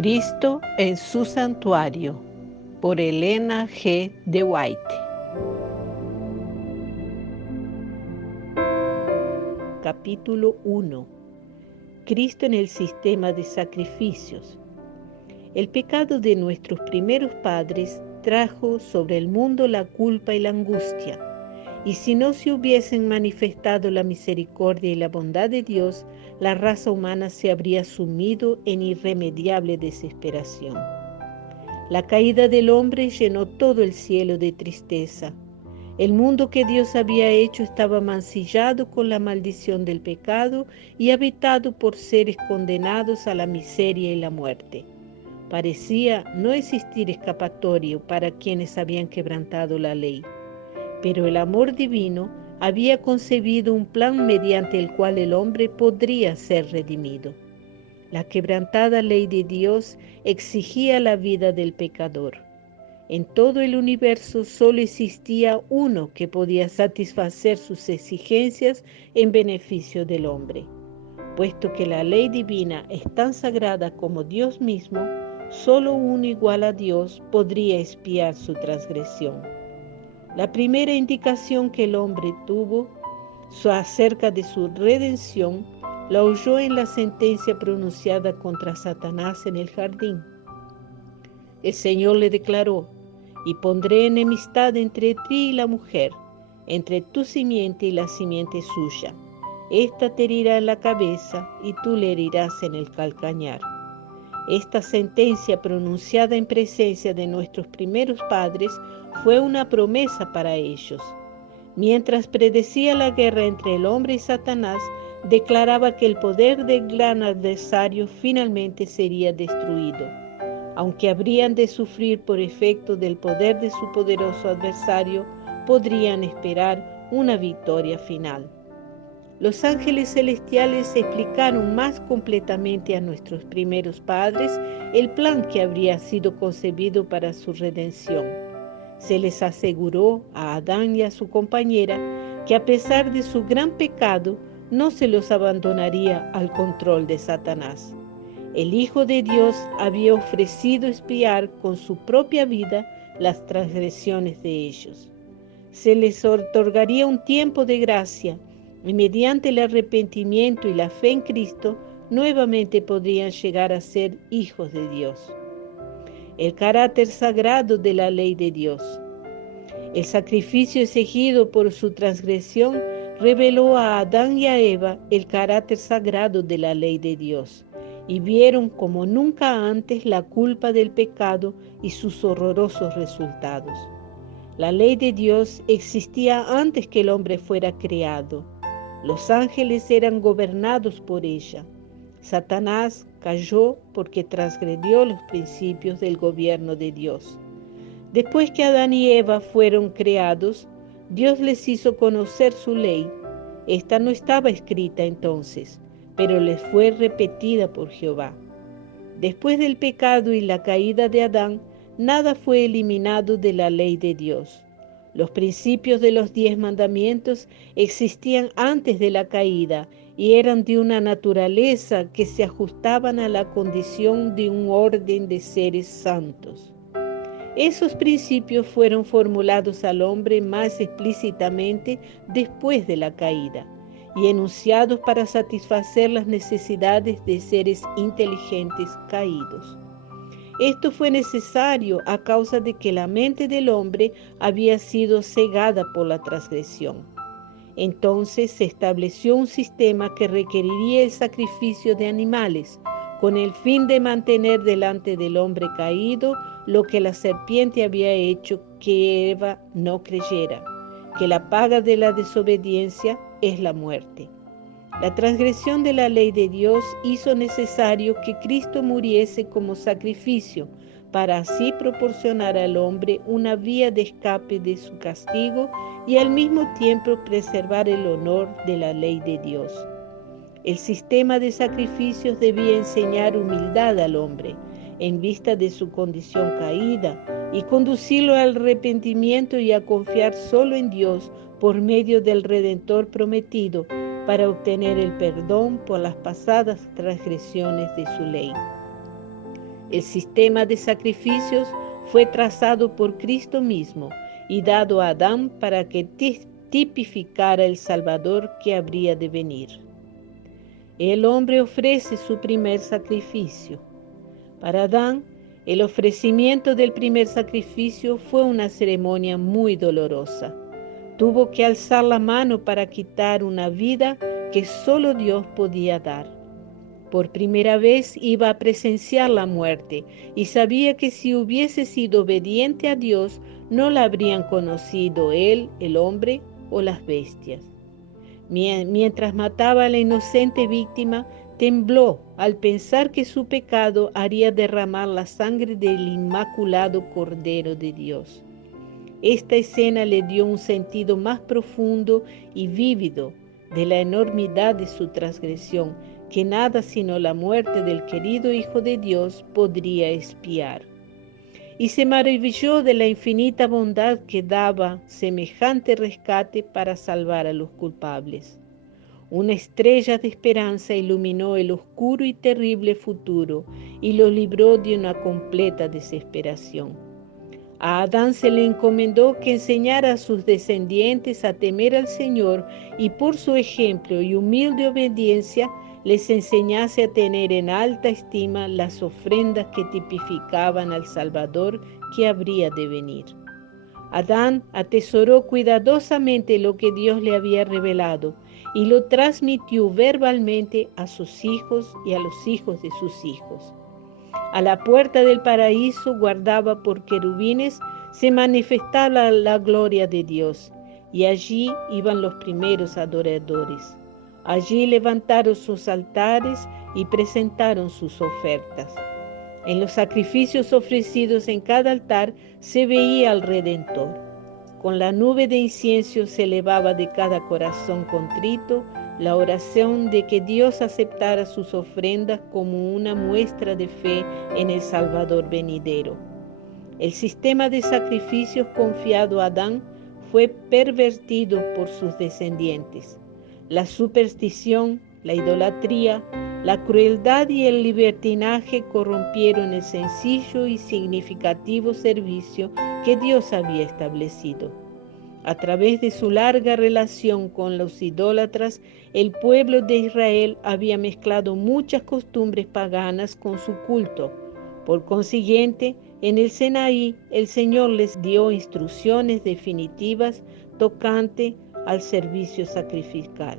Cristo en su santuario, por Elena G. de White. Capítulo 1. Cristo en el sistema de sacrificios. El pecado de nuestros primeros padres trajo sobre el mundo la culpa y la angustia, y si no se hubiesen manifestado la misericordia y la bondad de Dios, la raza humana se habría sumido en irremediable desesperación. La caída del hombre llenó todo el cielo de tristeza. El mundo que Dios había hecho estaba mancillado con la maldición del pecado y habitado por seres condenados a la miseria y la muerte. Parecía no existir escapatorio para quienes habían quebrantado la ley. Pero el amor divino había concebido un plan mediante el cual el hombre podría ser redimido. La quebrantada ley de Dios exigía la vida del pecador. En todo el universo solo existía uno que podía satisfacer sus exigencias en beneficio del hombre. Puesto que la ley divina es tan sagrada como Dios mismo, solo uno igual a Dios podría expiar su transgresión. La primera indicación que el hombre tuvo acerca de su redención la oyó en la sentencia pronunciada contra Satanás en el jardín. El Señor le declaró: y pondré enemistad entre ti y la mujer, entre tu simiente y la simiente suya. Esta te herirá en la cabeza y tú le herirás en el calcañar. Esta sentencia pronunciada en presencia de nuestros primeros padres fue una promesa para ellos. Mientras predecía la guerra entre el hombre y Satanás, declaraba que el poder del gran adversario finalmente sería destruido. Aunque habrían de sufrir por efecto del poder de su poderoso adversario, podrían esperar una victoria final. Los ángeles celestiales explicaron más completamente a nuestros primeros padres el plan que habría sido concebido para su redención. Se les aseguró a Adán y a su compañera que a pesar de su gran pecado, no se los abandonaría al control de Satanás. El Hijo de Dios había ofrecido expiar con su propia vida las transgresiones de ellos. Se les otorgaría un tiempo de gracia y mediante el arrepentimiento y la fe en Cristo, nuevamente podrían llegar a ser hijos de Dios. El carácter sagrado de la ley de Dios. El sacrificio exigido por su transgresión reveló a Adán y a Eva el carácter sagrado de la ley de Dios, y vieron como nunca antes la culpa del pecado y sus horrorosos resultados. La ley de Dios existía antes que el hombre fuera creado. Los ángeles eran gobernados por ella. Satanás cayó porque transgredió los principios del gobierno de Dios. Después que Adán y Eva fueron creados, Dios les hizo conocer su ley. Esta no estaba escrita entonces, pero les fue repetida por Jehová. Después del pecado y la caída de Adán, nada fue eliminado de la ley de Dios. Los principios de los 10 mandamientos existían antes de la caída y eran de una naturaleza que se ajustaban a la condición de un orden de seres santos. Esos principios fueron formulados al hombre más explícitamente después de la caída y enunciados para satisfacer las necesidades de seres inteligentes caídos. Esto fue necesario a causa de que la mente del hombre había sido cegada por la transgresión. Entonces se estableció un sistema que requeriría el sacrificio de animales, con el fin de mantener delante del hombre caído lo que la serpiente había hecho que Eva no creyera, que la paga de la desobediencia es la muerte. La transgresión de la ley de Dios hizo necesario que Cristo muriese como sacrificio, para así proporcionar al hombre una vía de escape de su castigo y al mismo tiempo preservar el honor de la ley de Dios. El sistema de sacrificios debía enseñar humildad al hombre, en vista de su condición caída, y conducirlo al arrepentimiento y a confiar solo en Dios por medio del Redentor prometido, para obtener el perdón por las pasadas transgresiones de su ley. El sistema de sacrificios fue trazado por Cristo mismo y dado a Adán para que tipificara el Salvador que habría de venir. El hombre ofrece su primer sacrificio. Para Adán, el ofrecimiento del primer sacrificio fue una ceremonia muy dolorosa. Tuvo que alzar la mano para quitar una vida que solo Dios podía dar. Por primera vez iba a presenciar la muerte y sabía que si hubiese sido obediente a Dios, no la habrían conocido él, el hombre o las bestias. Mientras mataba a la inocente víctima, tembló al pensar que su pecado haría derramar la sangre del inmaculado Cordero de Dios. Esta escena le dio un sentido más profundo y vívido de la enormidad de su transgresión, que nada sino la muerte del querido Hijo de Dios podría expiar. Y se maravilló de la infinita bondad que daba semejante rescate para salvar a los culpables. Una estrella de esperanza iluminó el oscuro y terrible futuro y lo libró de una completa desesperación. A Adán se le encomendó que enseñara a sus descendientes a temer al Señor y por su ejemplo y humilde obediencia les enseñase a tener en alta estima las ofrendas que tipificaban al Salvador que habría de venir. Adán atesoró cuidadosamente lo que Dios le había revelado y lo transmitió verbalmente a sus hijos y a los hijos de sus hijos. A la puerta del paraíso, guardada por querubines, se manifestaba la gloria de Dios, y allí iban los primeros adoradores. Allí levantaron sus altares y presentaron sus ofertas. En los sacrificios ofrecidos en cada altar se veía al Redentor. Con la nube de incienso se elevaba de cada corazón contrito la oración de que Dios aceptara sus ofrendas como una muestra de fe en el Salvador venidero. El sistema de sacrificios confiado a Adán fue pervertido por sus descendientes. La superstición, la idolatría, la crueldad y el libertinaje corrompieron el sencillo y significativo servicio que Dios había establecido. A través de su larga relación con los idólatras, el pueblo de Israel había mezclado muchas costumbres paganas con su culto. Por consiguiente, en el Sinaí, el Señor les dio instrucciones definitivas tocante al servicio sacrificial.